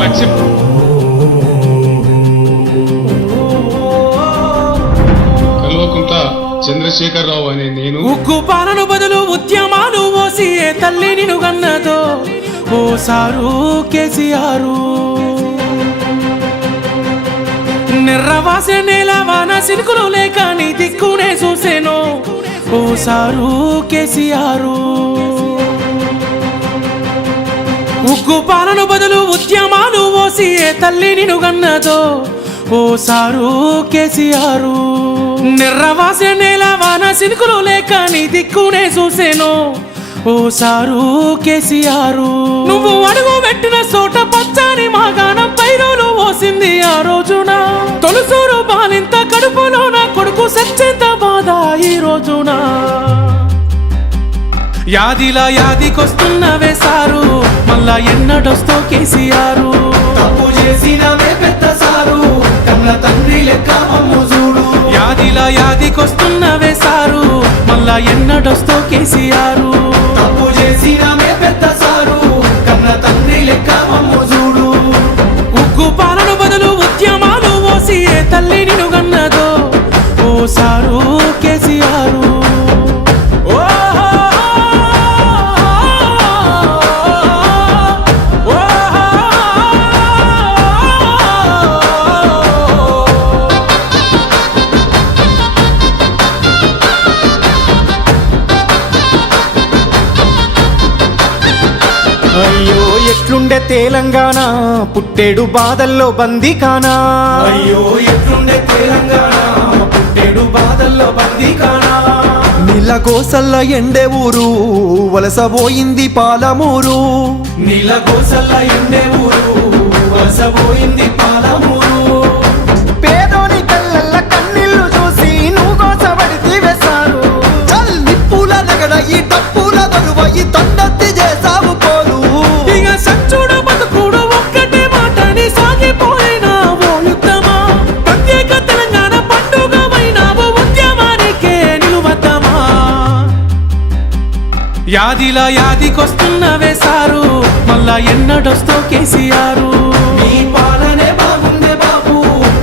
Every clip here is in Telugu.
లక్ష్యం. కల్వకుంట్ల చంద్రశేఖరరావు అనే నేను ఉక్కు పాలన బదులు ఉద్యమాలు ఓసి ఏ తల్లి నిన్ను గన్నదో ఓ సారు కేసీఆర్. నిర్రవాసే నేల వాన సినుకులు లేక నీ దిక్కునే చూసేను ఓ సారు కేసీఆర్. ఉక్కు పాలన బదులు ఉద్యమాలు ఓసి ఏ తల్లి నిన్ను గన్నదో ఓ సారు కేసీఆర్. నిర్రవాసే నేల వాన సినుకులు లేక నీ దిక్కునే చూసేను ఓ సారు కేసీఆర్. నువ్వు అడుగు పెట్టిన చోట పచ్చని మాగాణం పైరులు ఓసింది ఆ రోజున. తొలుసూరు బాలింత కడుపులో నా కొడుకు సచ్చేంత బాధ ఈ రోజున. యాదిలా యాదికొస్తున్నవే సారు మళ్ళా ఎన్నడొస్తో కేసీఆర్. తప్పు చేసినవే పెద్ద సారు కన్న తండ్రి లెక్క మమ్ము చూడు. యాదిలా యాదికొస్తున్నవే సారు మళ్ళా ఎన్నడొస్తో కేసీఆర్. తప్పు చేసినవే పెద్ద సారు కన్న తండ్రి లెక్క మమ్ము చూడు. ఉక్కు పాలన బదులు ఉద్యమాలు ఓసి ఏ తల్లి నిన్ను గన్నదో ఓ సారు కేసీఆర్. అయ్యో ఎట్లుండే తెలంగాణ పుట్టేడు బాధల్లో బందీకానా. అయ్యో ఎట్లుండే తెలంగాణ పుట్టేడు బాధల్లో బందీకానా. నీళ్ళ కోసల్ల ఎండే ఊరు వలసపోయింది పాలమూరు. నీళ్ళ కోసల్ల ఎండే ఊరు వలసపోయింది పాలమూరు. పేదోని కళ్ళల్ల కన్నీళ్లు చూసి నువ్వు కోసబడితే వేశారు. చల్ నిప్పుల నగడ ఈ టప్పుల దరువ ఈ తొండత్తి చేసావు పోరు. ఇక సచ్చుడు బతుకుడు ఒక్కటే మాటని సాగిపోయినా ఓ యుద్ధమా. ప్రత్యేక తెలంగాణ పండుగ వైనావు ఉద్యమానికే నిలువద్దమా. యాదిలా యాదికొస్తున్నవే సారు మళ్ళా ఎన్నడొస్తో కేసీఆర్. నీ పాలనే బాగుందే బాబు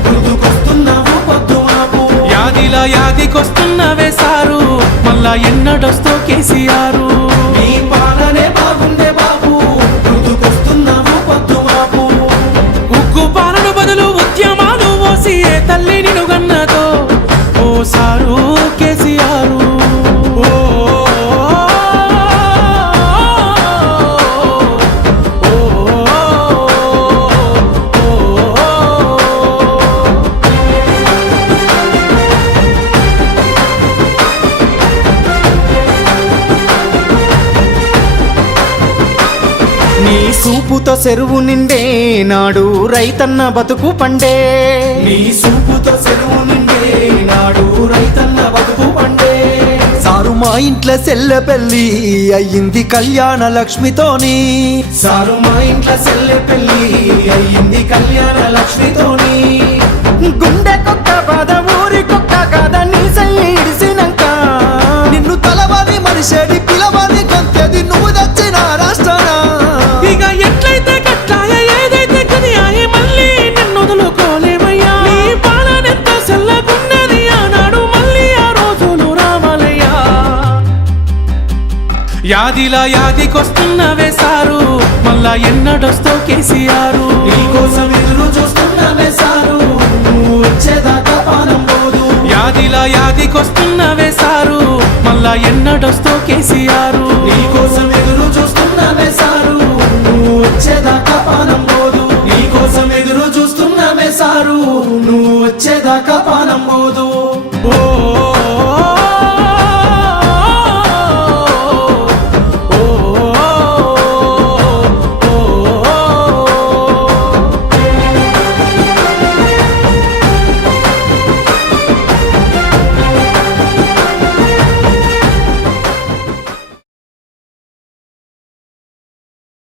గుర్తుకొస్తున్నావు పొద్దు మాపు. యాదిలా యాదికొస్తున్నవే సారు మళ్ళా ఎన్నడొస్తో కేసీఆర్. నీ పాలనే బాగుందే బాబు గుర్తుకొస్తున్నావు పొద్దు మాపు. ఉక్కు పాలన బదులు ఉద్యమాలు ఓసి ఏ తల్లి నిన్ను గన్నదో ఓ సారు కేసీఆర్. నీ సూపుతో చెరువు నిండే నాడు రైతన్న బతుకు పండే. నీ సూపుతో చెరువు నిండే నాడు రైతన్న బతుకు పండే. సారు మా ఇంట్లో సెల్ల పెళ్ళి అయ్యింది కళ్యాణ లక్ష్మితోని. సారు మా ఇంట్లో సెల్లె పెళ్ళి అయ్యింది కళ్యాణ లక్ష్మితోని. గుండె కొక్క బాధ ఊరి కొక్క కాద నీ సయ్యి ఇడిసినాక. నిన్ను తలవని మనిషేడి పిలవని గొంతెది నువ్వు దచ్చిన రాష్ట్రాన. ఇక ఎట్లయితే కట్లాయ ఏదైతే కదియాయి మళ్ళీ నిన్ను వదులుకోలేమయ్యా. నీ పాలనెంత సెల్లగున్నది ఆనాడు మళ్ళీ ఆ రోజులు రావాలయ్యా. యాదిలా యాదికొస్తున్నవే సారు మళ్ళా ఎన్నడొస్తో కేసీఆర్. నీకోసం ఎదురు చూస్తున్నానే సారు నువ్వు వచ్చేదాకా పానం పోదు. యాదిలా యాదికొస్తున్నవే సారు మళ్ళా ఎన్నడొస్తో కేసీఆర్. నీకోసం ఎదురు చూస్తున్నానే సారు